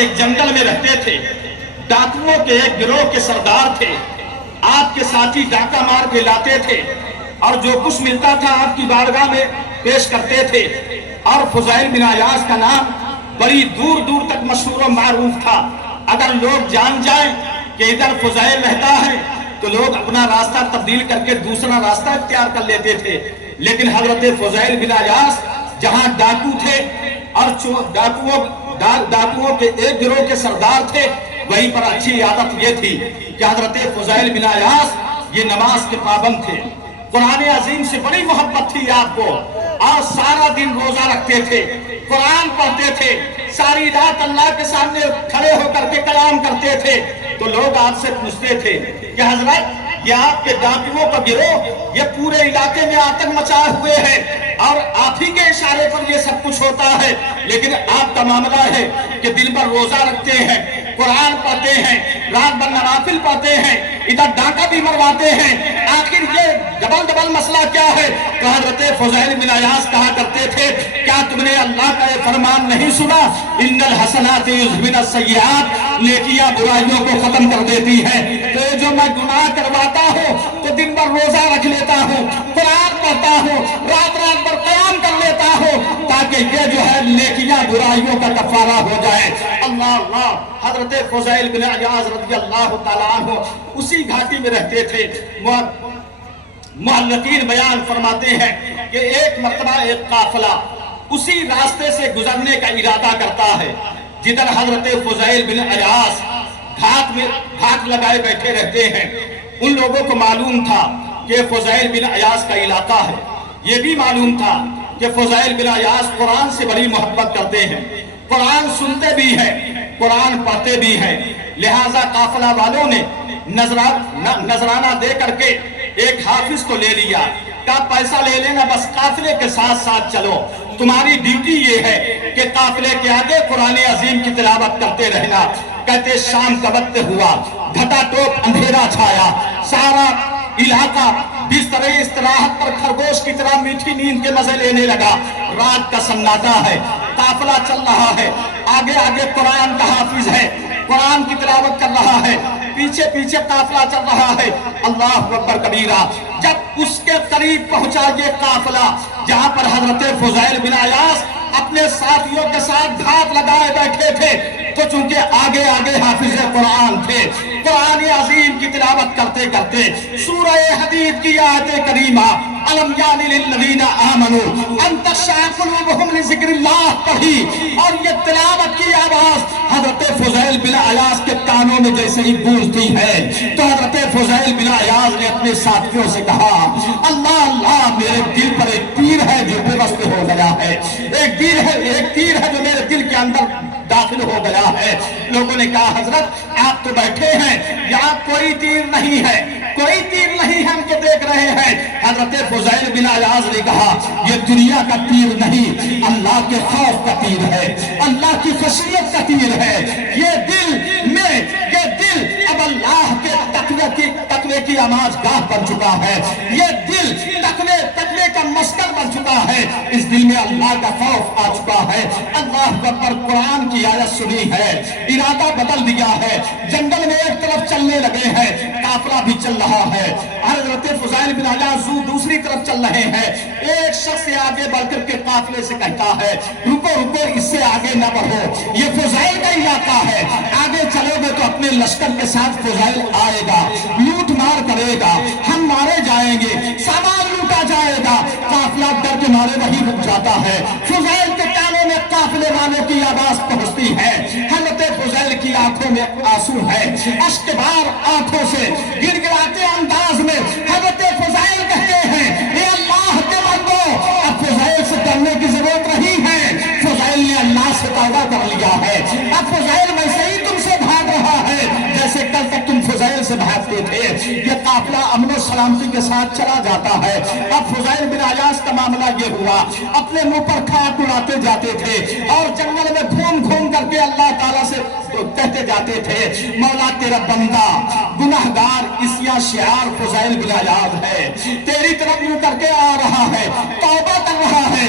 ایک جنگل میں رہتے تھے، ڈاکوؤں کے ایک گروہ کے سردار تھے۔ آپ کے ساتھی ڈاکہ مار کے لاتے تھے اور جو کچھ ملتا تھا آپ کی بارگاہ میں پیش کرتے تھے، اور فضیل بن عیاض کا نام بڑی دور دور تک مشہور و معروف تھا۔ اگر لوگ جان جائیں کہ ادھر فضیل رہتا ہے تو لوگ اپنا راستہ تبدیل کر کے دوسرا راستہ اختیار کر لیتے تھے، لیکن حضرت فضیل بن عیاض جہاں ڈاکو تھے اور ڈاکوؤں کے ایک گروہ کے سردار تھے، وہیں پر اچھی عادت یہ تھی کہ حضرت فضیل بن عیاض یہ نماز کے پابند تھے، قرآن عظیم سے بڑی محبت تھی آپ کو، اور سارا دن روزہ رکھتے تھے، قرآن پڑھتے تھے، ساری رات اللہ کے سامنے کھڑے ہو کر کے کلام کرتے تھے۔ تو لوگ آپ سے پوچھتے تھے کہ حضرت یہ آپ کے ڈاکوؤں کا گروہ یہ پورے علاقے میں آتنک مچائے ہوئے ہے اور آپ ہی کے اشارے پر یہ سب کچھ ہوتا ہے، لیکن آپ کا معاملہ ہے کہ دن بھر روزہ رکھتے ہیں، قرآن پڑھتے ہیں، رات بھر نوافل پڑھتے ہیں، ادھر ڈاکہ بھی مرواتے ہیں، آخر یہ ڈبل مسئلہ کیا ہے؟ تو حضرت فضیل بن عیاض کہا کرتے تھے، کیا تم نے اللہ کا یہ فرمان نہیں سنا؟ ان الحسنات یذہبن السیئات، نیکیاں برائیوں کو ختم کر دیتی ہیں۔ تو یہ جو میں گناہ کرواتا ہوں تو دن بھر روزہ رکھ لیتا ہوں، قرآن پڑھتا ہوں، رات بھر قیام کر لیتا ہوں، تاکہ یہ جو ہے نیکیاں برائیوں کا کفارہ ہو جائے۔ اللہ اللہ، حضرت فضیل بن عیاض رضی اللہ تعالیٰ عنہ اسی گھاٹی میں رہتے تھے۔ محلقین بیان فرماتے ہیں کہ ایک مرتبہ ایک قافلہ اسی راستے سے گزرنے کا ارادہ کرتا ہے جدھر حضرت فضیل بن عیاض گھاٹ لگائے بیٹھے رہتے ہیں۔ ان لوگوں کو معلوم تھا کہ فضیل بن عیاض کا علاقہ ہے، یہ بھی معلوم تھا کہ فضیل بن عیاض قرآن سے بڑی محبت کرتے ہیں، قرآن سنتے بھی ہیں، قرآن پڑھتے بھی ہیں، لہٰذا قافلہ والوں نے نذرانہ دے کر کے ایک حافظ کو لے لیا، کہا پیسہ لے لینا، بس قافلے کے ساتھ ساتھ چلو، تمہاری ڈیوٹی یہ ہے کہ قافلے کے آگے قرآن عظیم کی تلاوت کرتے رہنا۔ کہتے شام کا وقت ہوا، گھٹا ٹوپ اندھیرا چھایا، سارا علاقہ بستر استراحت پر خرگوش کی طرح میٹھی نیند کے مزے لینے لگا۔ رات کا سناٹا ہے، قافلہ چل رہا ہے، آگے آگے قرآن کا حافظ ہے، قرآن کی تلاوت کر رہا ہے، پیچھے پیچھے قافلہ چل رہا ہے۔ اللہ اکبر کبیرہ، جب اس کے قریب پہنچا یہ قافلہ جہاں پر حضرت فضیل بن عیاض اپنے ساتھیوں کے ساتھ گھاٹ لگائے بیٹھے تھے، تو چونکہ آگے آگے حافظ قرآن تھے، قرآن عظیم کی تلاوت کرتے کرتے سورہ حدید کی آیت کریمہ الم یعن للذین آمنوا ان تخشع قلوبہم لذکر اللہ پڑھی، اور یہ تلاوت کی آواز حضرت فضیل بن عیاض کے کانوں میں جیسے ہی گونجتی ہے تو حضرت فضیل بن عیاض نے اپنے ساتھیوں سے کہا، اللہ اللہ، میرے دل پر ایک تیر ہے جو بے بس ہو گیا ہے، ایک تیر ہے جو میرے دل کے اندر داخل ہو گیا ہے۔ لوگوں نے کہا حضرت آپ تو بیٹھے ہیں، یہاں کوئی تیر نہیں ہے، کوئی تیر نہیں ہم تو دیکھ رہے ہیں۔ حضرت فضیل بن عیاض نے کہا یہ دنیا کا تیر نہیں، اللہ کے خوف کا تیر ہے، اللہ کی خشیت کا تیر ہے۔ یہ دل اب اللہ کے تقوی کی آماج گاہ بن چکا ہے، یہ دل تقوی کا مسکن بن چکا ہے، اس دل میں اللہ کا خوف آ چکا ہے۔ اللہ اکبر، قرآن کی آیت سنی ہے، ارادہ بدل دیا ہے، جنگل میں ایک طرف چلنے لگے ہیں، قافلہ بھی چل رہا ہے، حضرت فضیل بن عیاض دوسری طرف چل رہے ہیں۔ ایک شخص سے آگے بڑھ کر کے قافلے سے کہتا ہے رکو رکو، اس سے آگے نہ بڑھو، یہ فضیل کا علاقہ ہے، آگے چلو گے تو اپنے لشکر کے ساتھ فضیل آئے گا، لوٹ مار کرے گا، ہم مارے جائیں گے، سامان لوٹا جائے گا۔ قافلہ ڈر کے مارے وہی رک جاتا ہے، فضیل کے کانوں میں قافلے والوں کی آواز پہنچتی ہے، حضرت فضیل کی آنکھوں میں آنسو ہے، اشک بار آنکھوں سے گر گراتے انداز میں حضرت فضیل کہتے ہیں اے اللہ کے بندو، اب فضیل سے ڈرنے کی ضرورت نہیں ہے، فضیل نے اللہ سے توبہ کر لیا ہے، اب فضیل ویسے ہی تم سے بھاگ رہا ہے جیسے کل تک تم فضیل سے بھاگتے تھے۔ یہ قافلہ امن و سلامتی کے ساتھ چلا جاتا ہے۔ اب فضیل بن عیاض کا معاملہ یہ ہوا، اپنے منہ پر خاک اڑاتے جاتے تھے اور جنگل میں گھوم گھوم کر کے اللہ تعالیٰ سے کہتے جاتے تھے مولا تیرا بندہ گناہگار اسیا شعار فضیل بن عیاض ہے، تیری طرف منہ کر کے آ رہا ہے، توبہ کر رہا ہے،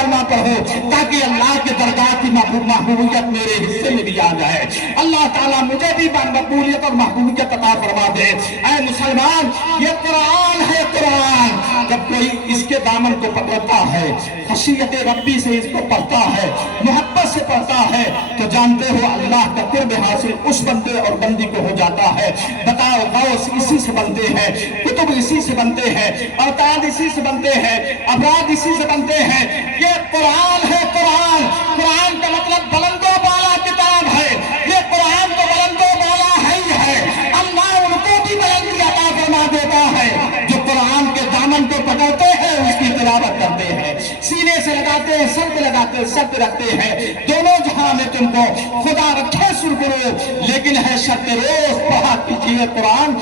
کلمہ پڑھو تاکہ اللہ کے درگاہ کی محبوبیت میرے حصے میں بھی آ جائے۔ اللہ تعالیٰ مجھے بھی مقبولیت اور محبوبیت عطا فرما دے۔ اے مسلمان، یہ قرآن ہے، قرآن جب کوئی اس کے دامن کو پکڑتا ہے، خشیت ربی سے اس کو پڑھتا ہے، محبت سے پڑھتا ہے، تو جانتے ہو اللہ کا قرب حاصل اس بندے اور بندی کو ہو جاتا ہے۔ بتاؤ، غوث اسی سے بنتے ہیں، کتب اسی سے بنتے ہیں، اوتاد اسی سے بنتے ہیں، ابراد اسی سے بنتے ہیں۔ یہ قرآن ہے، قرآن۔ قرآن کا مطلب بلند و بالا کتاب ہے۔ یہ قرآن تو بلند و بالا ہے ہی ہے۔ اللہ ان کو بھی بلندی عطا فرما دیتا ہے جو قرآن کے دامن کو پکڑتے ہیں، اس کی تلاوت کرتے ہیں، سینے سے لگاتے ہیں، سر پہ لگاتے ہیں، سر پہ رکھتے ہیں۔ دونوں جہاں میں تم کو خدا رکھے سر کرو، لیکن ہے شرط روز پڑھا کیجیے قرآن۔